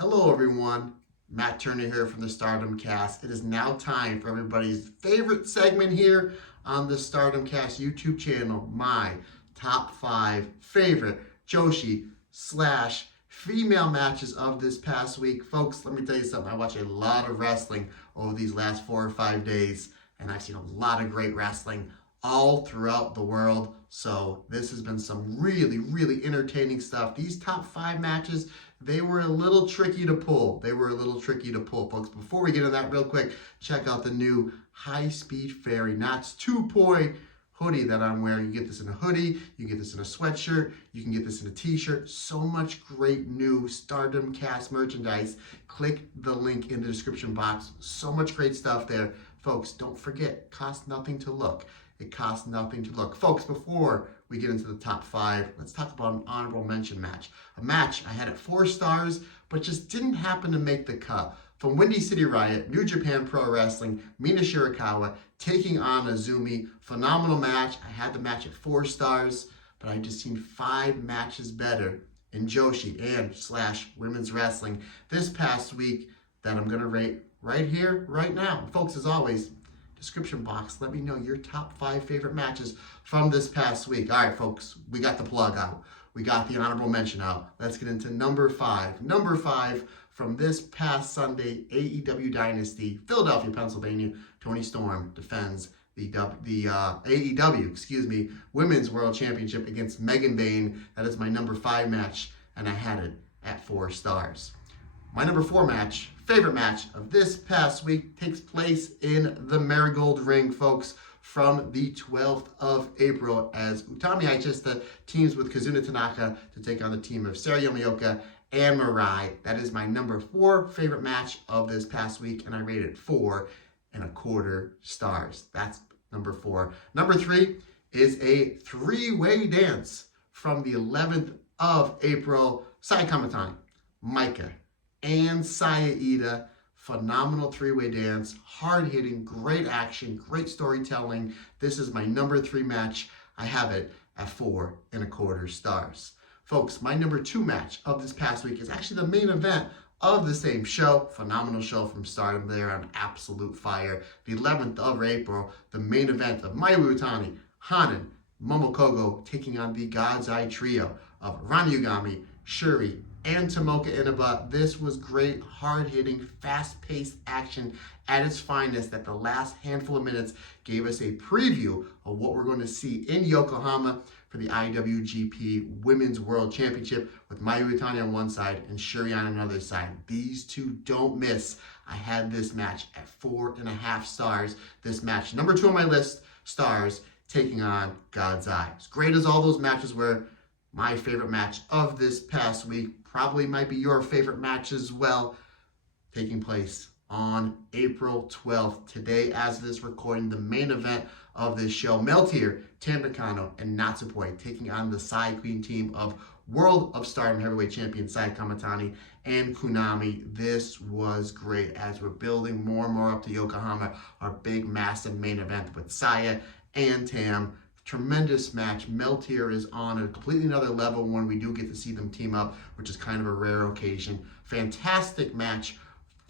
Hello everyone, Matt Turner here from the Stardom Cast. It is now time for everybody's favorite segment here on the Stardom Cast YouTube channel, my top 5 favorite Joshi slash female matches of this past week. Folks, let me tell you something, I watch a lot of wrestling over these last 4 or 5 days, and I've seen a lot of great wrestling all throughout the world. So this has been some really entertaining stuff. These top 5 matches, they were a little tricky to pull. Folks. Before we get into that real quick, check out the new high-speed fairy knots 2-point hoodie that I'm wearing. You get this in a hoodie, you get this in a sweatshirt, you can get this in a t-shirt. So much great new Stardom Cast merchandise. Click the link in the description box. So much great stuff there. Folks, don't forget, it costs nothing to look. It costs nothing to look. Folks, before we get into the top 5, let's talk about an honorable mention match. A match I had at 4 stars, but just didn't happen to make the cut. From Windy City Riot, New Japan Pro Wrestling, Mina Shirakawa taking on Azumi. Phenomenal match. I had the match at 4 stars, but I just seen 5 matches better in Joshi and slash women's wrestling this past week that I'm going to rate right here, right now. Folks, as always, description box, let me know your top 5 favorite matches from this past week. All right, folks, we got the plug out. We got the honorable mention out. Let's get into number 5. Number 5 from this past Sunday, AEW Dynasty, Philadelphia, Pennsylvania. Tony Storm defends the AEW, Women's World Championship against Megan Bayne. That is my number 5 match, and I had it at 4 stars. My number 4 match, favorite match of this past week, takes place in the Marigold Ring, folks, from the 12th of April as Utami Hayashishita teams with Kazuna Tanaka to take on the team of Sarah Yomioka and Mirai. That is my number 4 favorite match of this past week, and I rated 4.25 stars. That's number 4. Number 3 is a 3-way dance from the 11th of April. Sai Kamatani, Maika, and Saya Ida. Phenomenal 3-way dance, hard-hitting, great action, great storytelling. This is my number 3 match. I have it at 4.25 stars. Folks, my number 2 match of this past week is actually the main event of the same show. Phenomenal show from Stardom there on absolute fire. The 11th of April, the main event of Mayu Iwatani, Hanan, Momokogo taking on the God's Eye trio of Rani Yugami, Shuri, and Tomoka Inaba. This was great, hard-hitting, fast-paced action at its finest that the last handful of minutes gave us a preview of what we're going to see in Yokohama for the IWGP Women's World Championship with Mayu Iwatani on one side and Shuri on another side. These two don't miss. I had this match at 4.5 stars. This match, number 2 on my list, stars, taking on God's Eye. As great as all those matches were, my favorite match of this past week probably might be your favorite match as well, taking place on April 12th. Today, as of this recording, the main event of this show, Meltier, Tam Nakano, and Natsupoi taking on the Sai Queen team of World of Stardom Heavyweight Champion Sai Kamatani and Kunami. This was great as we're building more and more up to Yokohama, our big, massive main event with Saya and Tam. Tremendous match. Meltier is on a completely another level when we do get to see them team up, which is kind of a rare occasion. Fantastic match.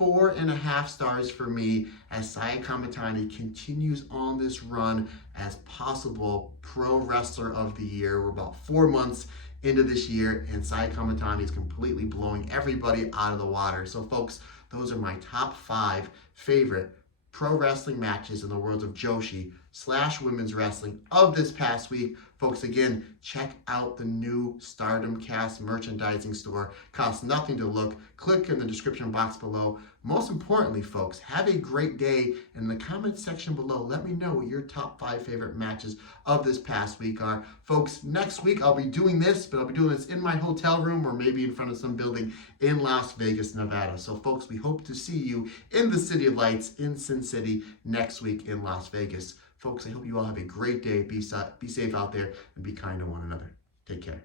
4.5 stars for me as Saya Kamatani continues on this run as possible Pro Wrestler of the Year. We're about 4 months into this year, and Saya Kamatani is completely blowing everybody out of the water. So, folks, those are my top 5 favorite pro wrestling matches in the world of Joshi slash women's wrestling of this past week. Folks, again, check out the new Stardom Cast merchandising store. Costs nothing to look. Click in the description box below. Most importantly, folks, have a great day. In the comment section below, let me know what your top 5 favorite matches of this past week are. Folks, next week I'll be doing this, but I'll be doing this in my hotel room or maybe in front of some building in Las Vegas, Nevada. So, folks, we hope to see you in the City of Lights in Sin City next week in Las Vegas. Folks, I hope you all have a great day. Be safe out there and be kind to one another. Take care.